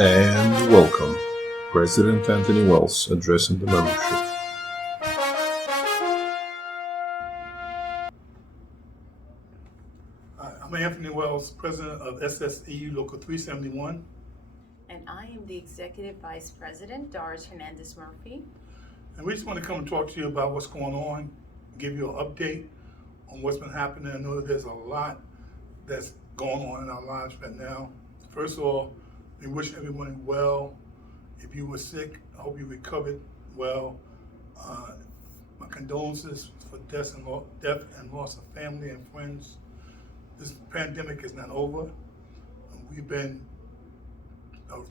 And welcome, President Anthony Wells addressing the membership. Hi, I'm Anthony Wells, President of SSEU Local 371. And I am the Executive Vice President, Doris Hernandez Murphy. And we just want to come and talk to you about what's going on, give you an update on what's been happening. I know that there's a lot that's going on in our lives right now. First of all, we wish everyone well. If you were sick, I hope you recovered well. My condolences for death and loss of family and friends. This pandemic is not over. We've been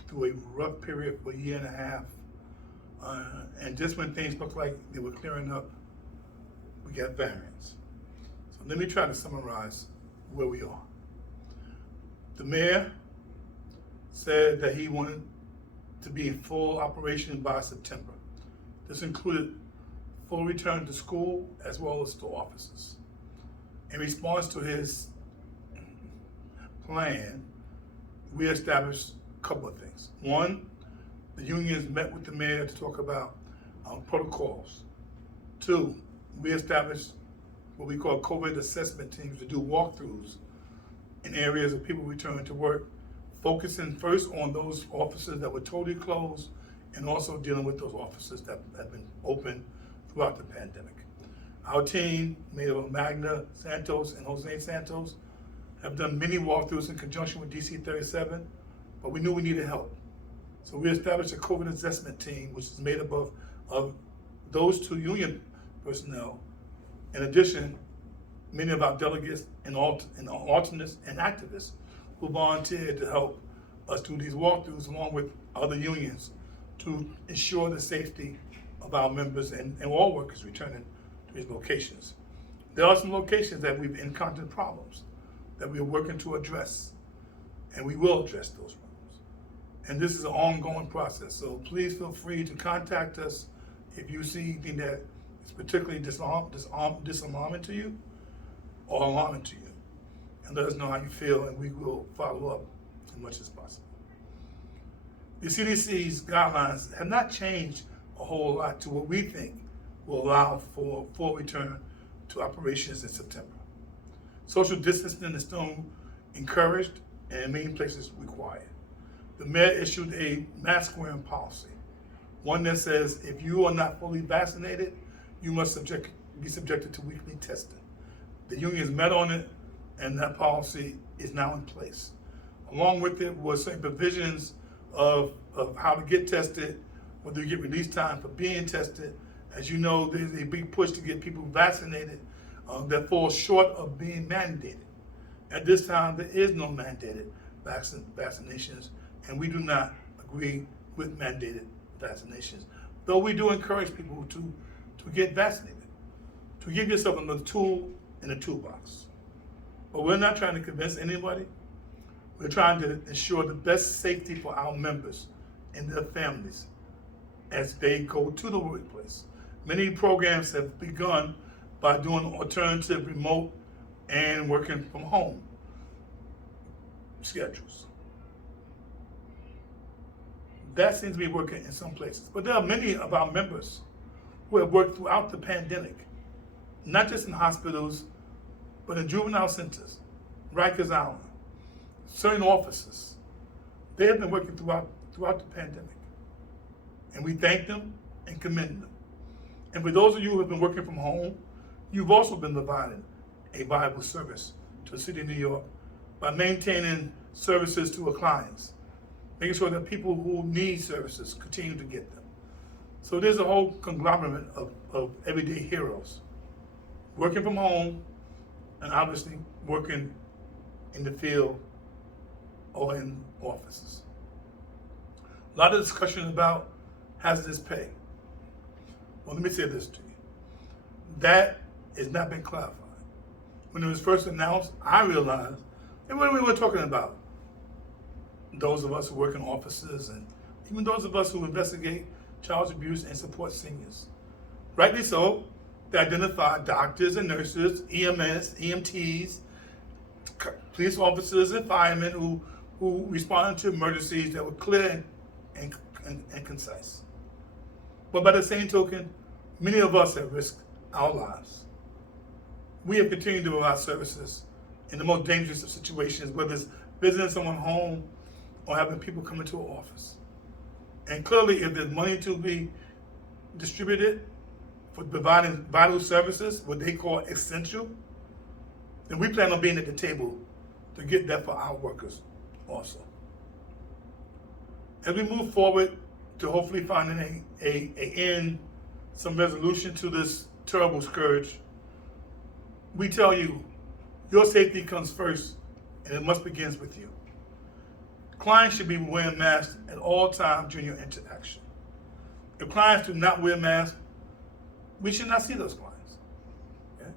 through a rough period for a year and a half. And just when things looked like they were clearing up, we got variants. So let me try to summarize where we are. The mayor said that he wanted to be in full operation by September. This included full return to school as well as to offices. In response to his plan, we established a couple of things. One, the unions met with the mayor to talk about protocols. Two, we established what we call COVID assessment teams to do walkthroughs in areas of people returning to work, focusing first on those offices that were totally closed and also dealing with those offices that have been open throughout the pandemic. Our team, made up of Magna Santos and Jose Santos, have done many walkthroughs in conjunction with DC 37, but we knew we needed help. So we established a COVID assessment team, which is made up of those two union personnel. In addition, many of our delegates and alternates and activists who volunteered to help us do these walkthroughs along with other unions to ensure the safety of our members and all workers returning to these locations. There are some locations that we've encountered problems that we're working to address, and we will address those problems. And this is an ongoing process, so please feel free to contact us if you see anything that is particularly disalarming to you or alarming to you. And let us know how you feel, and we will follow up as much as possible. The CDC's guidelines have not changed a whole lot to what we think will allow for full return to operations in September. Social distancing is still encouraged and in many places required. The mayor issued a mask wearing policy, one that says if you are not fully vaccinated, you must be subjected to weekly testing. The unions met on it, and that policy is now in place. Along with it was certain provisions of how to get tested, whether you get release time for being tested. As you know, there's a big push to get people vaccinated that falls short of being mandated. At this time, there is no mandated vaccinations, and we do not agree with mandated vaccinations. Though we do encourage people to get vaccinated, to give yourself another tool in the toolbox. But we're not trying to convince anybody. We're trying to ensure the best safety for our members and their families as they go to the workplace. Many programs have begun by doing alternative remote and working from home schedules. That seems to be working in some places. But there are many of our members who have worked throughout the pandemic, not just in hospitals, but in juvenile centers, Rikers Island, certain offices. They have been working throughout the pandemic. And we thank them and commend them. And for those of you who have been working from home, you've also been providing a viable service to the city of New York by maintaining services to our clients, making sure that people who need services continue to get them. So there's a whole conglomerate of everyday heroes working from home and obviously working in the field or in offices. A lot of discussion about hazardous pay. Well, let me say this to you. That has not been clarified. When it was first announced, I realized that when we were talking about those of us who work in offices and even those of us who investigate child abuse and support seniors. Rightly so, they identify doctors and nurses, EMS, EMTs, police officers and firemen who who responded to emergencies that were clear and concise. But by the same token, many of us have risked our lives. We have continued to provide services in the most dangerous of situations, whether it's visiting someone home or having people come into an office. And clearly, if there's money to be distributed for providing vital services, what they call essential, then we plan on being at the table to get that for our workers also. As we move forward to hopefully finding some resolution to this terrible scourge, we tell you, your safety comes first, and it must begin with you. Clients should be wearing masks at all times during your interaction. If clients do not wear masks, we should not see those clients. Okay?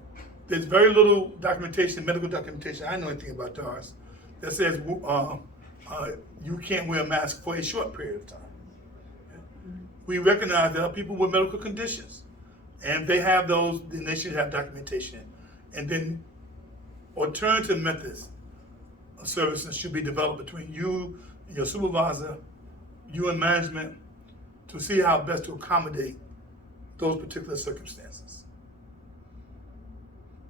There's very little documentation, medical documentation, I know anything about DARS, that says you can't wear a mask for a short period of time. Okay? We recognize there are people with medical conditions, and if they have those, then they should have documentation. And then alternative methods of services should be developed between you and your supervisor, you and management, to see how best to accommodate those particular circumstances.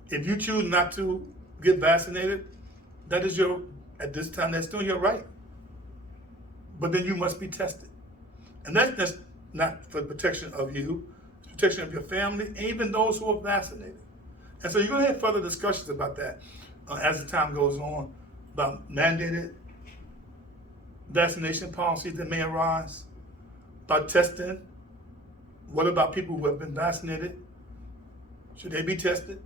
If you choose not to get vaccinated, that is at this time, that's still your right. But then you must be tested. And that's not for the protection of you, it's protection of your family, and even those who are vaccinated. And so you're going to have further discussions about that as the time goes on, about mandated vaccination policies that may arise, about testing. What about people who have been vaccinated? Should they be tested?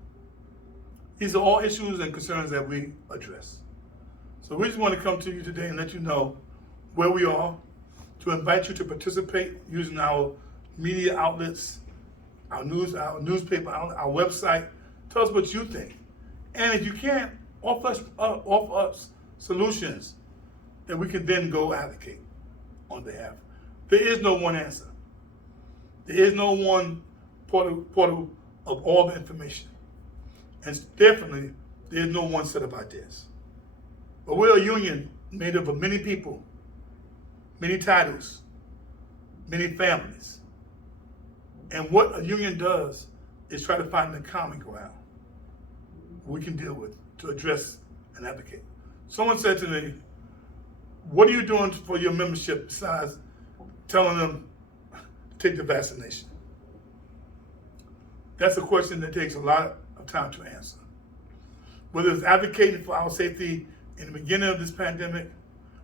These are all issues and concerns that we address. So we just want to come to you today and let you know where we are, to invite you to participate using our media outlets, our newspaper, our website. Tell us what you think. And if you can't, offer us solutions that we can then go advocate on behalf. There is no one answer. There is no one portal of all the information. And definitely, there is no one set of ideas. But we're a union made up of many people, many titles, many families. And what a union does is try to find the common ground we can deal with to address and advocate. Someone said to me, what are you doing for your membership besides telling them to take the vaccination? That's a question that takes a lot of time to answer. Whether it's advocating for our safety in the beginning of this pandemic,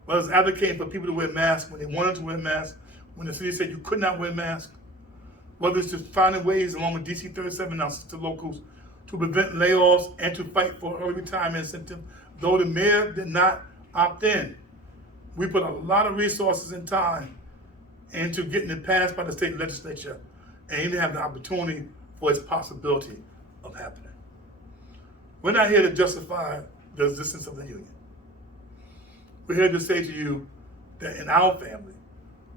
whether it's advocating for people to wear masks when they wanted to wear masks, when the city said you could not wear masks, whether it's just finding ways along with DC 37 and our sister locals to prevent layoffs and to fight for early retirement incentive, though the mayor did not opt in. We put a lot of resources and time into getting it passed by the state legislature and even have the opportunity for its possibility of happening. We're not here to justify the existence of the union. We're here to say to you that in our family,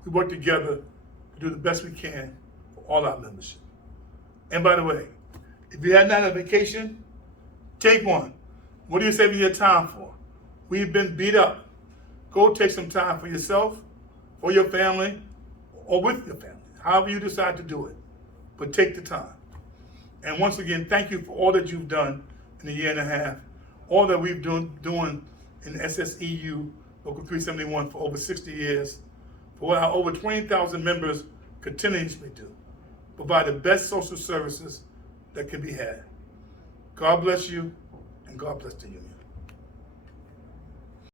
we work together to do the best we can for all our membership. And by the way, if you had not had a vacation, take one. What are you saving your time for? We've been beat up. Go take some time for yourself, for your family, or with your family, however you decide to do it. But take the time. And once again, thank you for all that you've done in a year and a half, all that we've doing in SSEU Local 371 for over 60 years, for what our over 20,000 members continuously do. Provide the best social services that can be had. God bless you, and God bless the union.